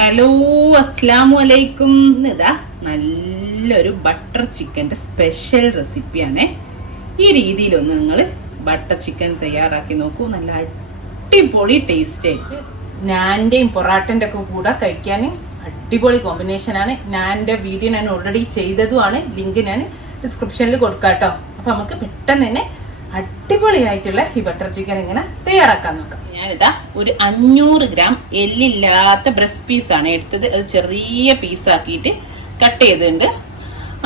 Hello, അസ്സലാമു അലൈക്കും. ഇതാ നല്ലൊരു ബട്ടർ ചിക്കൻ്റെ സ്പെഷ്യൽ റെസിപ്പിയാണ്. ഈ രീതിയിലൊന്ന് നിങ്ങൾ ബട്ടർ ചിക്കൻ തയ്യാറാക്കി നോക്കൂ. നല്ല അടിപൊളി ടേസ്റ്റ് ആയിട്ട് നാൻ്റെയും പൊറാട്ടൻ്റെ ഒക്കെ കൂടെ കഴിക്കാൻ അടിപൊളി കോമ്പിനേഷനാണ്. നാൻ്റെ വീഡിയോ ഞാൻ ഓൾറെഡി ചെയ്തതുമാണ്. ലിങ്ക് ഞാൻ ഡിസ്ക്രിപ്ഷനിൽ കൊടുക്കാം കേട്ടോ. അപ്പോൾ നമുക്ക് പെട്ടെന്ന് തന്നെ അടിപൊളിയായിട്ടുള്ള ഈ ബട്ടർ ചിക്കൻ എങ്ങനെ തയ്യാറാക്കാൻ നോക്കാം. ഞാനിതാ ഒരു 500 ഗ്രാം എല്ലില്ലാത്ത ബ്രസ്റ്റ് പീസാണ് എടുത്തത്. അത് ചെറിയ പീസാക്കിയിട്ട് കട്ട് ചെയ്തിട്ടുണ്ട്.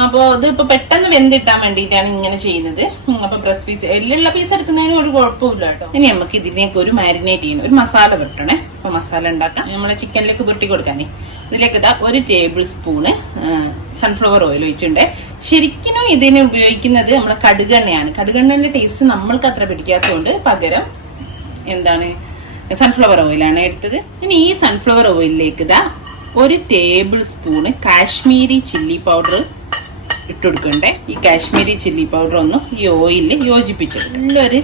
അപ്പോൾ ഇത് ഇപ്പോൾ പെട്ടെന്ന് വെന്തിട്ടാൻ വേണ്ടിയിട്ടാണ് ഇങ്ങനെ ചെയ്യുന്നത്. അപ്പോൾ ബ്രസ്റ്റ് പീസ് എല്ലുള്ള പീസ് എടുക്കുന്നതിന് ഒരു കുഴപ്പമില്ല കേട്ടോ. ഇനി നമുക്ക് ഇതിലേക്ക് ഒരു മാരിനേറ്റ് ചെയ്യണം, ഒരു മസാല പുരട്ടണേ. അപ്പോൾ മസാല ഉണ്ടാക്കാം. നമ്മളെ ചിക്കനിലേക്ക് പുരട്ടി കൊടുക്കാനേ ഇതിലേക്ക് ഇതാ 1 ടേബിൾ സ്പൂണ് സൺഫ്ലവർ ഓയിൽ ഒഴിച്ചിട്ടുണ്ട്. ശരിക്കും ഇതിന് ഉപയോഗിക്കുന്നത് നമ്മളെ കടുകെണ്ണയാണ്. കടുകെണ്ണൻ്റെ ടേസ്റ്റ് നമ്മൾക്ക് അത്ര പിടിക്കാത്തതുകൊണ്ട് പകരം എന്താണ് സൺഫ്ലവർ ഓയിലാണ് എടുത്തത്. ഇനി ഈ സൺഫ്ലവർ ഓയിലിലേക്ക് ഇതാ 1 table spoon Kashmiri chilli powder ഇട്ട് കൊടുക്കണ്ടേ. ഈ കാശ്മീരി ചില്ലി പൗഡർ ഒന്ന് ഈ ഓയിലിൽ യോജിപ്പിച്ചെടുക്കും. നല്ലൊരു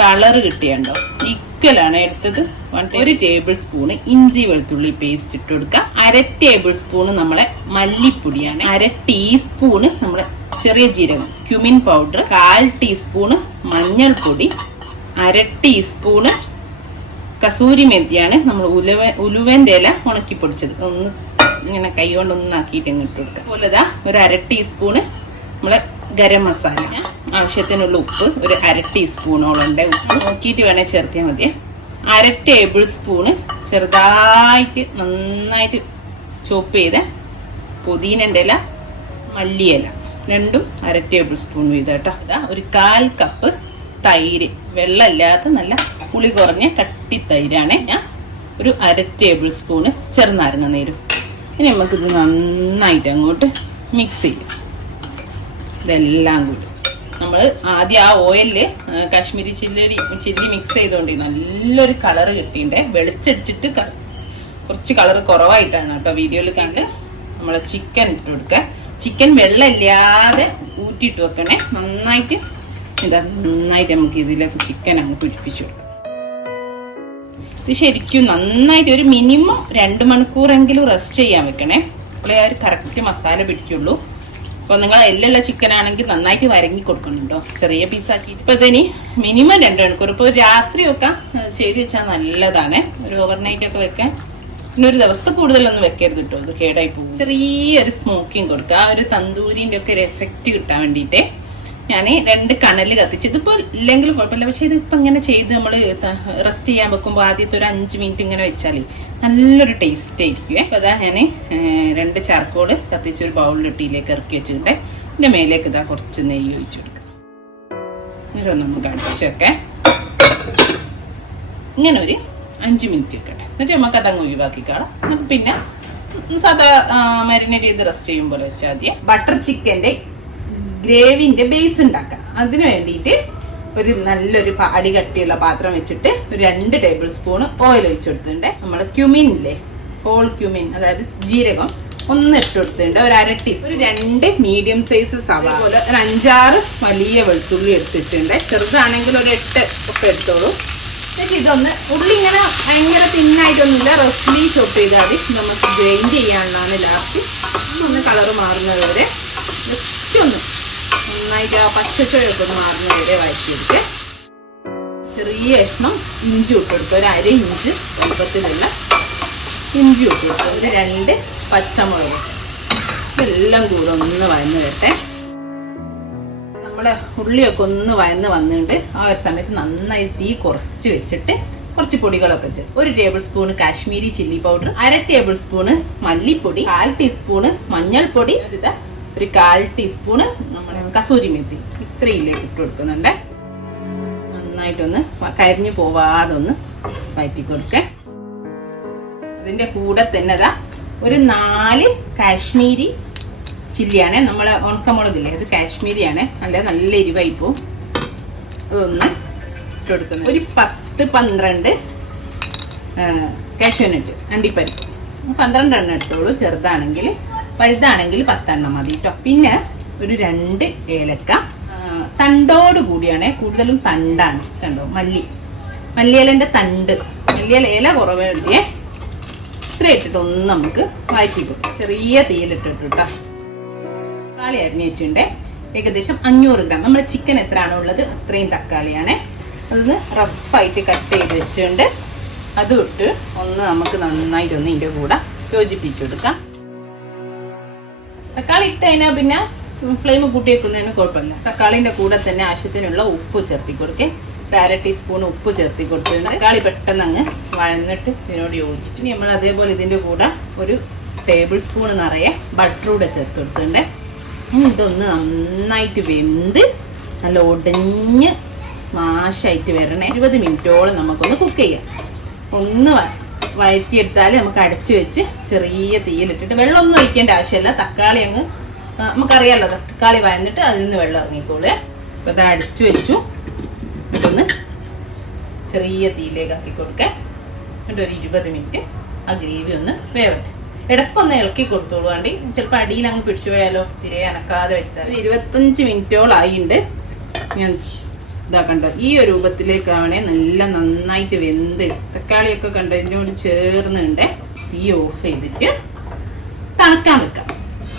കളർ കിട്ടിയുണ്ടോ? ഈക്വലാണ് എടുത്തത്. 1 ടേബിൾ സ്പൂണ് ഇഞ്ചി വെളുത്തുള്ളി പേസ്റ്റ് ഇട്ട് കൊടുക്കുക. 1/2 ടേബിൾ സ്പൂണ് നമ്മളെ മല്ലിപ്പൊടിയാണ്. 1/2 ടീസ്പൂണ് നമ്മളെ ചെറിയ ജീരകം ക്യുമിൻ പൗഡർ, 1/4 ടീസ്പൂണ് മഞ്ഞൾപ്പൊടി, 1/2 ടീസ്പൂണ് കസൂരി മെത്തിയാണ് നമ്മൾ ഉലുവൻ്റെ ഇല ഉണക്കി പൊടിച്ചത്. ഒന്ന് ഇങ്ങനെ കൈ കൊണ്ടൊന്നാക്കിയിട്ട് ഇട്ട് കൊടുക്കുക. അതുപോലെ ഇതാ ഒരു 1/2 ടീസ്പൂണ് നമ്മളെ ഗരം മസാല, ആവശ്യത്തിനുള്ള ഉപ്പ് ഒരു 1/2 ടീസ്പൂണോളം ഉണ്ട്. ഉപ്പ് നോക്കിയിട്ട് വേണേൽ ചേർത്തിയാൽ മതി. 1/2 ടേബിൾ സ്പൂണ് ചെറുതായിട്ട് നന്നായിട്ട് ചോപ്പ് ചെയ്ത പുതിനൻ്റെ ഇല, മല്ലിയില രണ്ടും 1/2 ടേബിൾ സ്പൂൺ വീതം കേട്ടോ. ഇതാ ഒരു 1/4 കപ്പ് തൈര്, വെള്ളമില്ലാത്ത നല്ല പുളി കുറഞ്ഞ കട്ടി തൈരാണ്. ഞാൻ ഒരു 1/2 ടേബിൾ സ്പൂണ് ചെറുനാരങ്ങ നീരും. ഇനി നമുക്കിത് നന്നായിട്ട് അങ്ങോട്ട് മിക്സ് ചെയ്യാം. ഇതെല്ലാം കൂടി നമ്മൾ ആദ്യം ആ ഓയിലിൽ കാശ്മീരി ചില്ലി മിക്സ് ചെയ്തുകൊണ്ട് നല്ലൊരു കളറ് കിട്ടിയിട്ടുണ്ട്. വെളിച്ചടിച്ചിട്ട് കുറച്ച് കളറ് കുറവായിട്ടാണ് കേട്ടോ വീഡിയോയിൽ കണ്ട്. നമ്മൾ ചിക്കൻ ഇട്ട് കൊടുക്കുക. ചിക്കൻ വെള്ളമില്ലാതെ ഊറ്റിയിട്ട് വെക്കണേ. നന്നായിട്ട് നന്നായിട്ട് നമുക്ക് ഇതിലേക്ക് ചിക്കൻ അങ്ങ് പിടിപ്പിച്ചു കൊടുക്കാം. ഇത് ശരിക്കും നന്നായിട്ട് ഒരു മിനിമം 2 മണിക്കൂറെങ്കിലും റെസ്റ്റ് ചെയ്യാൻ വെക്കണേ. അപ്പോഴേ ആ ഒരു കറക്റ്റ് മസാല പിടിക്കുള്ളൂ. അപ്പോൾ നിങ്ങൾ എല്ലുള്ള ചിക്കൻ ആണെങ്കിൽ നന്നായിട്ട് വരങ്ങി കൊടുക്കണുണ്ടോ, ചെറിയ പീസാക്കി. ഇപ്പോൾ ഇതിന് മിനിമം 2 മണിക്കൂർ. ഇപ്പോൾ രാത്രിയൊക്കെ ചെയ്ത് വെച്ചാൽ നല്ലതാണ്. ഒരു ഓവർനൈറ്റ് ഒക്കെ വെക്കാൻ. പിന്നെ ഒരു ദിവസത്തെ കൂടുതലൊന്നും വെക്കരുത് കേട്ടോ, അത് കേടായി പോകും. ചെറിയൊരു സ്മോക്കിങ് കൊടുക്കുക. ആ ഒരു തന്തൂരിൻ്റെ ഒക്കെ ഒരു എഫക്റ്റ് കിട്ടാൻ വേണ്ടിയിട്ട് ഞാൻ 2 കനൽ കത്തിച്ച്. ഇതിപ്പോൾ ഇല്ലെങ്കിലും കുഴപ്പമില്ല. പക്ഷേ ഇതിപ്പോൾ ഇങ്ങനെ ചെയ്ത് നമ്മൾ റെസ്റ്റ് ചെയ്യാൻ വെക്കുമ്പോൾ ആദ്യത്തെ ഒരു 5 മിനിറ്റ് ഇങ്ങനെ വെച്ചാൽ നല്ലൊരു ടേസ്റ്റ് ആയിരിക്കുമേ. അപ്പോൾ അതാ ഞാൻ 2 ചാർക്കോൾ കത്തിച്ച് ഒരു ബൗളിലിട്ട് ഇതിലേക്ക് ഇറക്കി വെച്ചിട്ടുണ്ട്. ഇതിൻ്റെ മേലേക്ക് ഇതാ കുറച്ച് നെയ്യ് ഒഴിച്ചു കൊടുക്കുക. എന്നിട്ട് നമുക്ക് അടിച്ചൊക്കെ ഇങ്ങനെ ഒരു 5 മിനിറ്റ് വെക്കട്ടെ. എന്നിട്ട് നമുക്ക് അതങ്ങ് ഒഴിവാക്കിക്കാളാം. എന്നിട്ട് പിന്നെ സാധാ മാരിനേറ്റ് ചെയ്ത് റെസ്റ്റ് ചെയ്യുമ്പോൾ വെച്ചാൽ മതി. ബട്ടർ ചിക്കൻ്റെ ഗ്രേവിൻ്റെ ബേസ് ഉണ്ടാക്കാം. അതിന് വേണ്ടിയിട്ട് ഒരു നല്ലൊരു പാടി കട്ടിയുള്ള പാത്രം വെച്ചിട്ട് ഒരു 2 ടേബിൾ സ്പൂൺ ഓയിൽ ഒഴിച്ചു കൊടുത്തിട്ടുണ്ട്. നമ്മുടെ ക്യുമിനില്ലേ, ഹോൾ ക്യുമിൻ, അതായത് ജീരകം ഒന്ന് ഇട്ട് കൊടുത്തിട്ടുണ്ട്. ഒരു 1/2 ടീസ്പൂൺ, ഒരു 2 മീഡിയം സൈസ് സവാള, ഒരു 5-6 വലിയ വെളുത്തുള്ളി എടുത്തിട്ടുണ്ട്. ചെറുതാണെങ്കിൽ ഒരു 8 ഒക്കെ എടുത്തോളൂ. എന്നിട്ട് ഇതൊന്ന് ഉള്ളി ഇങ്ങനെ ഭയങ്കര തിന്നായിട്ടൊന്നുമില്ല, റഫ്ലി ചോപ്പ് ചെയ്താൽ മതി. നമുക്ക് ഗ്രൈൻഡ് ചെയ്യാനുള്ളതാണ് ലാസ്റ്റ്. ഒന്ന് കളറ് മാറുന്നത് വരെ ജസ്റ്റ് ഒന്ന് നന്നായിട്ട് ആ പച്ചച്ചോയൊക്കെ ഒന്ന് മാറുന്ന വരെ വഴറ്റിയെടുത്ത് ചെറിയ കഷ്ണം ഇഞ്ചി ഇട്ട് കൊടുക്കുക. ഒരു 1/2 ഇഞ്ച് വലുപ്പത്തിലുള്ള ഇഞ്ചി ഇട്ട് കൊടുക്കുക. ഒരു 2 പച്ചമുളക്. ഇതെല്ലാം കൂടെ ഒന്ന് വഴന്ന് വരട്ടെ. നമ്മുടെ ഉള്ളിയൊക്കെ ഒന്ന് വഴന്ന് വന്നിട്ട് ആ ഒരു സമയത്ത് നന്നായി തീ കുറച്ച് വെച്ചിട്ട് കുറച്ച് പൊടികളൊക്കെ ചേർത്ത് 1 table spoon Kashmiri chilli powder, 1/2 table spoon മല്ലിപ്പൊടി, 1/4 ടീസ്പൂണ് മഞ്ഞൾപ്പൊടി, ഒരു 1/4 ടീസ്പൂണ് നമ്മുടെ കസൂരി മെത്തി, ഇത്രയിലേക്ക് ഇട്ട് കൊടുക്കുന്നുണ്ട്. നന്നായിട്ടൊന്ന് കരിഞ്ഞു പോവാതെ ഒന്ന് വഴറ്റി കൊടുക്കുക. അതിൻ്റെ കൂടെ തന്നെ ഒരു 4 കാശ്മീരി ചില്ലിയാണ്. നമ്മളെ ഉണക്കമുളകില്ലേ, അത് കാശ്മീരിയാണ്. നല്ല എരിവായി പോവും. അതൊന്ന് ഇട്ട് കൊടുക്കുന്നത്. ഒരു 10-12 കാഷ്യൂനട്ട്, അണ്ടിപ്പരിപ്പ്, 12 എണ്ണം എടുത്തോളൂ. ചെറുതാണെങ്കിൽ, വലുതാണെങ്കിൽ 10 എണ്ണം മതി കേട്ടോ. പിന്നെ ഒരു 2 ഏലക്ക, തണ്ടോട് കൂടിയാണ്, കൂടുതലും തണ്ടാണ്. കണ്ടോ, മല്ലിയിലൻ്റെ തണ്ട്, മല്ലിയില ഇല കുറവേ ഉള്ളേ. ഇത്ര ഇട്ടിട്ട് ഒന്ന് നമുക്ക് വഴറ്റി കൊടുക്കാം. ചെറിയ തീയിലിട്ടിട്ട് കേട്ടോ. തക്കാളി അരിഞ്ഞ് വെച്ചിട്ടുണ്ട് ഏകദേശം 500 ഗ്രാം. നമ്മുടെ ചിക്കൻ എത്രയാണോ ഉള്ളത് അത്രയും തക്കാളിയാണ്. അതൊന്ന് റഫായിട്ട് കട്ട് ചെയ്ത് വെച്ചുകൊണ്ട് അതും ഇട്ട് ഒന്ന് നമുക്ക് നന്നായിട്ടൊന്ന് ഇതിൻ്റെ കൂടെ യോജിപ്പിച്ചെടുക്കാം. തക്കാളി ഇട്ട് കഴിഞ്ഞാൽ പിന്നെ ഫ്ലെയിം കൂട്ടി വെക്കുന്നതിന് കുഴപ്പമില്ല. തക്കാളിൻ്റെ കൂടെ തന്നെ ആവശ്യത്തിനുള്ള ഉപ്പ് ചേർത്തി കൊടുക്കേ. 1/2 ടീസ്പൂൺ ഉപ്പ് ചേർത്തി കൊടുത്തിട്ടുണ്ട്. തക്കാളി പെട്ടെന്ന് അങ്ങ് വഴന്നിട്ട് ഇതിനോട് യോജിച്ചു. ഇനി നമ്മൾ അതേപോലെ ഇതിൻ്റെ കൂടെ ഒരു ടേബിൾ സ്പൂൺ നിറയെ ബട്ടർ കൂടെ ചേർത്ത് കൊടുത്തിട്ടുണ്ട്. ഇതൊന്ന് നന്നായിട്ട് വെന്ത് നല്ല ഒടഞ്ഞ് സ്മാഷായിട്ട് വരണേ. 20 മിനിറ്റോളം നമുക്കൊന്ന് കുക്ക് ചെയ്യാം. ഒന്ന് വഴറ്റിയെടുത്താൽ നമുക്ക് അടച്ചു വെച്ച് ചെറിയ തീയിലിട്ടിട്ട് വെള്ളമൊന്നും ഒഴിക്കേണ്ട ആവശ്യമില്ല. തക്കാളി അങ്ങ് നമുക്കറിയാമല്ലോ, തക്കാളി വഴന്നിട്ട് അതിൽ നിന്ന് വെള്ളം ഇറങ്ങിക്കോളൂ. അപ്പോൾ അത് അടച്ചു വെച്ചു. ഇതൊന്ന് ചെറിയ തീയിലേക്ക് ആക്കി കൊടുക്കാം. എന്നിട്ട് ഒരു 20 മിനിറ്റ് ആ ഗ്രേവി ഒന്ന് വേവട്ടെ. ഇടയ്ക്കൊന്ന് ഇളക്കി കൊടുത്തോളൂ. വേണ്ടി ചിലപ്പോൾ അടിയിൽ അങ്ങ് പിടിച്ചു പോയാലോ, തിരെ അനക്കാതെ വെച്ചാൽ. 25 മിനിറ്റോളായിട്ടുണ്ട്. ഞാൻ ഇതാ കണ്ടോ, ഈ ഒരു രൂപത്തിലേക്കാവണേ നല്ല നന്നായിട്ട് വെന്ത് തക്കാളിയൊക്കെ കണ്ടോ ഇതിനോട് ചേർന്നുണ്ട്. തീ ഓഫ് ചെയ്തിട്ട് തണുക്കാൻ വെക്കാം.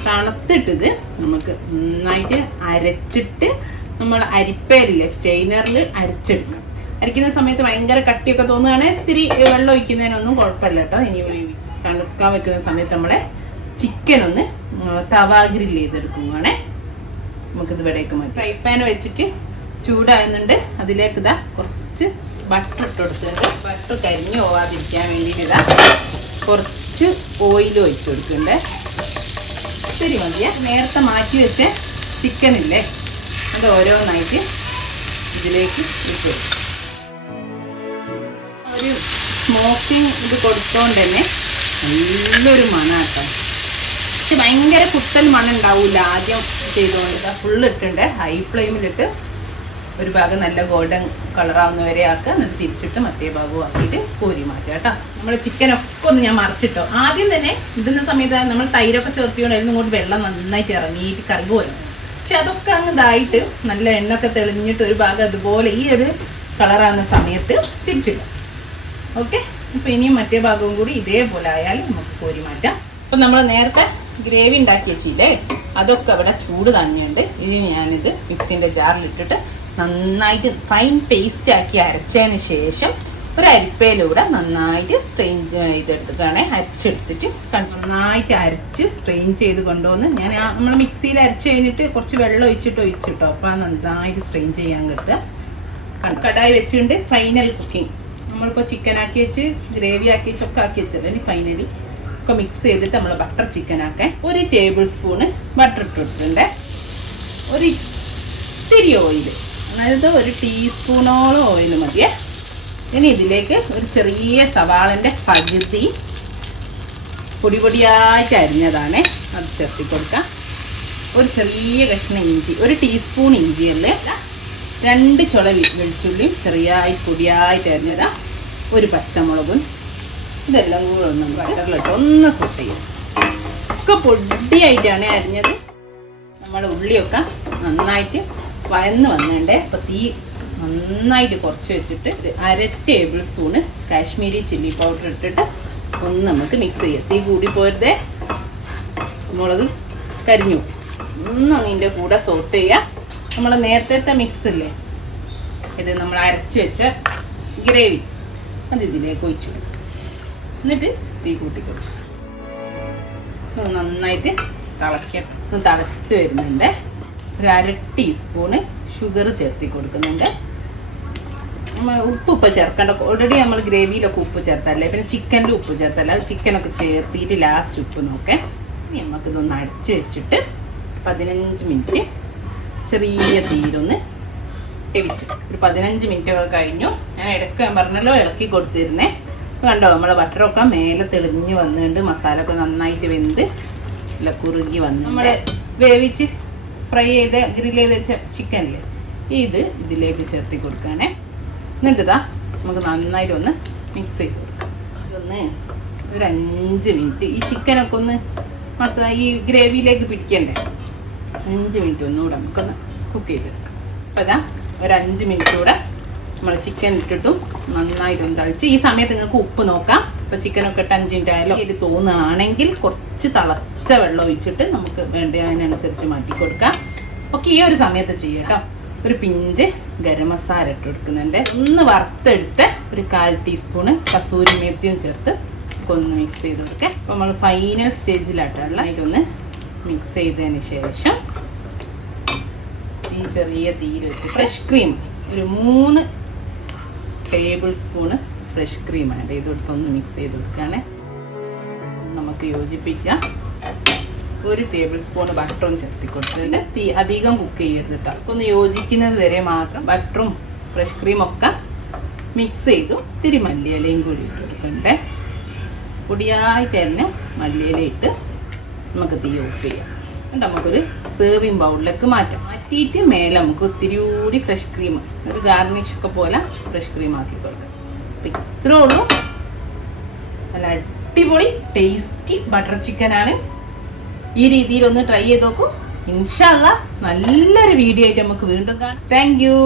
തണുത്തിട്ടത് നമുക്ക് നന്നായിട്ട് അരച്ചിട്ട് നമ്മൾ അരിപ്പയിലില്ലേ സ്റ്റെയിനറിൽ അരച്ചെടുക്കണം. അരയ്ക്കുന്ന സമയത്ത് ഭയങ്കര കട്ടിയൊക്കെ തോന്നുകയാണെങ്കിൽ ഇത്തിരി വെള്ളം ഒഴിക്കുന്നതിനൊന്നും കുഴപ്പമില്ല കേട്ടോ. ഇനി തണുക്കാൻ വെക്കുന്ന സമയത്ത് നമ്മളെ ചിക്കൻ ഒന്ന് തവ ഗ്രിൽ ചെയ്തെടുക്കുകയാണേ. നമുക്കിത് ഇവിടേക്ക് മതി. ഫ്രൈ പാൻ വെച്ചിട്ട് ചൂടാകുന്നുണ്ട്. അതിലേക്ക് ഇതാ കുറച്ച് ബട്ടർ ഇട്ട് കൊടുക്കുന്നുണ്ട്. ബട്ടർ കരിഞ്ഞു പോവാതിരിക്കാൻ വേണ്ടിയിട്ട് ഇതാ കുറച്ച് ഓയിൽ ഒഴിച്ചു കൊടുക്കുന്നുണ്ട്. ശരി മതിയ. നേരത്തെ മാറ്റി വെച്ച ചിക്കനില്ലേ അത് ഓരോന്നായിട്ട് ഇതിലേക്ക് ഇട്ട് ഒരു സ്മോക്കിംഗ് ഇത് കൊടുത്തോണ്ട് തന്നെ നല്ലൊരു മണാട്ടോ. പക്ഷെ ഭയങ്കര കുത്തൽ മണം ഉണ്ടാവില്ല. ആദ്യം ചെയ്തുകൊണ്ട് ഫുള്ള് ഇട്ടുണ്ട്. ഹൈ ഫ്ലെയിമിലിട്ട് ഒരു ഭാഗം നല്ല ഗോൾഡൻ കളറാവുന്നവരെ ആക്കുക. എന്നിട്ട് തിരിച്ചിട്ട് മറ്റേ ഭാഗവും ആക്കിയിട്ട് കോരി മാറ്റുക കേട്ടോ. നമ്മൾ ചിക്കനൊക്കെ ഒന്ന് ഞാൻ മറിച്ചിട്ടോ. ആദ്യം തന്നെ ഇടുന്ന സമയത്ത് നമ്മൾ തൈരൊക്കെ ചേർത്തിയോണ്ട് അതിൽ ഇങ്ങോട്ട് വെള്ളം നന്നായിട്ട് ഇറങ്ങിയിട്ട് കറി പോലും. പക്ഷെ അതൊക്കെ അങ്ങ് ഇതായിട്ട് നല്ല എണ്ണൊക്കെ തെളിഞ്ഞിട്ട് ഒരു ഭാഗം അതുപോലെ ഈ ഒരു കളറാകുന്ന സമയത്ത് തിരിച്ചിടാം. ഓക്കെ, അപ്പോൾ ഇനിയും മറ്റേ ഭാഗവും കൂടി ഇതേപോലെ ആയാലും നമുക്ക് കോരി മാറ്റാം. അപ്പം നമ്മൾ നേരത്തെ ഗ്രേവി ഉണ്ടാക്കി വെച്ചില്ലേ അതൊക്കെ അവിടെ ചൂട് തന്നെയുണ്ട്. ഇനി ഞാനിത് മിക്സിൻ്റെ ജാറിലിട്ടിട്ട് നന്നായിട്ട് ഫൈൻ പേസ്റ്റ് ആക്കി അരച്ചതിന് ശേഷം ഒരു അരിപ്പയിലൂടെ നന്നായിട്ട് സ്ട്രെയിൻ ചെയ്തെടുത്തിട്ടാണ് അരച്ചെടുത്തിട്ട് നന്നായിട്ട് അരച്ച് സ്ട്രെയിൻ ചെയ്ത് കൊണ്ടുവന്ന് ഞാൻ നമ്മൾ മിക്സിയിൽ അരച്ച് കഴിഞ്ഞിട്ട് കുറച്ച് വെള്ളം ഒഴിച്ചിട്ടോ. അപ്പോൾ നന്നായിട്ട് സ്ട്രെയിൻ ചെയ്യാൻ കിട്ടുക. കടായി വെച്ചിട്ടുണ്ട്. ഫൈനൽ കുക്കിംഗ് നമ്മളിപ്പോൾ ചിക്കൻ ആക്കി വെച്ച് ഗ്രേവി ആക്കി വെച്ചൊക്കെ ആക്കി വെച്ചത്. ഇനി ഫൈനലി ഒക്കെ മിക്സ് ചെയ്തിട്ട് നമ്മൾ ബട്ടർ ചിക്കൻ ആക്കാൻ 1 ടേബിൾ സ്പൂണ് ബട്ടർ ഇട്ട് കൊടുത്തിട്ടുണ്ട്. ഒരു ഇത്തിരി ഓയിൽ, അതായത് 1 ടീസ്പൂണോളം ഓയിൽ മതിയേ. ഇനി ഇതിലേക്ക് ഒരു ചെറിയ സവാളൻ്റെ പകുതി പൊടിയായിട്ട് അരിഞ്ഞതാണ് അത് ചേർത്തി കൊടുക്കാം. ഒരു ചെറിയ കഷ്ണം ഇഞ്ചി, 1 ടീസ്പൂൺ ഇഞ്ചിയല്ലേ, 2 ചുള വെളുത്തുള്ളിയും ചെറിയായി പൊടിയായിട്ട് അരിഞ്ഞതാ, 1 പച്ചമുളകും. ഇതെല്ലാം കൂടെ ഒന്ന് ബട്ടറിലിട്ട് ഒന്ന് സോട്ട് ചെയ്യാം. ഒക്കെ പൊടിയായിട്ടാണ് അരിഞ്ഞത്. നമ്മുടെ ഉള്ളിയൊക്കെ നന്നായിട്ട് വഴന്ന് വന്നേണ്ടേ. അപ്പോൾ തീ നന്നായിട്ട് കുറച്ച് വെച്ചിട്ട് 1/2 table spoon Kashmiri chilli powder ഇട്ടിട്ട് ഒന്ന് നമുക്ക് മിക്സ് ചെയ്യാം. തീ കൂടി പോരുതേ, മുളക് കരിഞ്ഞു. ഒന്ന് അതിൻ്റെ കൂടെ സോട്ട് ചെയ്യാം. നമ്മൾ നേരത്തെ മിക്സ് ഇല്ലേ, ഇത് നമ്മൾ അരച്ച് വെച്ച ഗ്രേവി അത് ഇതിലേക്ക് ഒഴിച്ചു കൊടുക്കും. എന്നിട്ട് തീ കൂട്ടി കൊടുക്കും. നന്നായിട്ട് തിളച്ച് വരുന്നുണ്ട്. 1/2 ടീസ്പൂണ് ഷുഗർ ചേർത്തി കൊടുക്കുന്നുണ്ട്. ഉപ്പ് ചേർക്കേണ്ട. ഓൾറെഡി നമ്മൾ ഗ്രേവിയിലൊക്കെ ഉപ്പ് ചേർത്തല്ലേ, പിന്നെ ചിക്കനിൽ ഉപ്പ് ചേർത്തല്ല. അത് ചിക്കനൊക്കെ ചേർത്തിയിട്ട് ലാസ്റ്റ് ഉപ്പ് നോക്കേ. ഇനി നമുക്കിതൊന്ന് അടച്ച് വെച്ചിട്ട് 15 മിനിറ്റ് ചെറിയ തീയിലൊന്ന് എവിച്ച് ഒരു 15 മിനിറ്റൊക്കെ കഴിഞ്ഞു. ഞാൻ ഇടയ്ക്ക് പറഞ്ഞല്ലോ ഇളക്കി കൊടുത്തിരുന്നേ. കണ്ടോ നമ്മളെ ബട്ടറൊക്കെ മേലെ തെളിഞ്ഞ് വന്നിട്ടുണ്ട്. മസാല ഒക്കെ നന്നായിട്ട് വെന്ത് നല്ല കുറുകി വന്നു. നമ്മൾ വേവിച്ച് ഫ്രൈ ചെയ്ത് ഗ്രില്ല് ചെയ്ത് വെച്ച ചിക്കനില്ലേ ഇത് ഇതിലേക്ക് ചേർത്തി കൊടുക്കുകയാണേ. എന്നിട്ട് ഇതാ നമുക്ക് നന്നായിട്ട് ഒന്ന് മിക്സ് ചെയ്ത് കൊടുക്കാം. ഇതൊന്ന് ഒരു 5 മിനിറ്റ് ഈ ചിക്കനൊക്കെ ഒന്ന് ഈ ഗ്രേവിയിലേക്ക് പിടിക്കണ്ടേ. 5 മിനിറ്റ് ഒന്നുകൂടെ നമുക്കൊന്ന് കുക്ക് ചെയ്തെടുക്കാം. അപ്പോൾ ഇതാ ഒരു 5 മിനിറ്റ് കൂടെ നമ്മൾ ചിക്കൻ ഇട്ടിട്ടും നന്നായിട്ടൊന്ന് തളിച്ച് ഈ സമയത്ത് നിങ്ങൾക്ക് ഉപ്പ് നോക്കാം. ഇപ്പോൾ ചിക്കനൊക്കെ ഇട്ട് 5 മിനിറ്റ് ആയാലും ഇത് തോന്നുകയാണെങ്കിൽ കുറച്ച് തിളച്ച വെള്ളം ഒഴിച്ചിട്ട് നമുക്ക് വേണ്ടതിനനുസരിച്ച് മാറ്റി കൊടുക്കാം. ഓക്കെ, ഈ ഒരു സമയത്ത് ചെയ്യാം കേട്ടോ. ഒരു പിഞ്ച് ഗരം മസാല ഇട്ട് കൊടുക്കുന്നുണ്ട്. ഒന്ന് വറുത്തെടുത്ത് ഒരു 1/4 ടീസ്പൂണ് കസൂരി മേത്തിയും ചേർത്ത് ഒന്ന് മിക്സ് ചെയ്ത് കൊടുക്കുക. അപ്പോൾ നമ്മൾ ഫൈനൽ സ്റ്റേജിലായിട്ടുള്ള ഇതൊന്ന് മിക്സ് ചെയ്തതിന് ശേഷം ചെറിയ തീയിൽ വെച്ച് ഫ്രഷ് ക്രീം ഒരു 3 table spoon fresh cream add ചെയ്ത് കൊടുത്ത് ഒന്ന് മിക്സ് ചെയ്ത് കൊടുക്കുകയാണ്. നമുക്ക് യോജിപ്പിക്കാം. 1 ടേബിൾ സ്പൂൺ ബട്ടറും ചേർത്തി കൊടുത്തിട്ട് തീ അധികം കുക്ക് ചെയ്യരുത് കേട്ടോ. ഒന്ന് യോജിക്കുന്നത് വരെ മാത്രം ബട്ടറും ഫ്രഷ് ക്രീമും ഒക്കെ മിക്സ് ചെയ്തു. ഇത്തിരി മല്ലിയിലയും കൂടി ഇട്ട് കൊടുക്കണ്ടേ. പൊടിയായിട്ട് തന്നെ മല്ലിയില ഇട്ട് നമുക്ക് തീ ഓഫ് ചെയ്യാം. എന്നിട്ട് നമുക്കൊരു സെർവിങ് ബൗളിലേക്ക് മാറ്റിയിട്ട് മേലെ നമുക്ക് ഒത്തിരി കൂടി ഫ്രഷ് ക്രീം ഒരു ഗാർണിഷ് ഒക്കെ പോലെ ഫ്രഷ് ക്രീം ആക്കി കൊടുക്കാം. അപ്പം ഇത്രേ ഉള്ളൂ. നല്ല അടിപൊളി ടേസ്റ്റി ബട്ടർ ചിക്കനാണ്. ഈ രീതിയിൽ ഒന്ന് ട്രൈ ചെയ്ത് നോക്കൂ. ഇൻഷാ അല്ലാഹ് നല്ലൊരു വീഡിയോ ആയിട്ട് നമുക്ക് വീണ്ടും കാണാം. Thank you.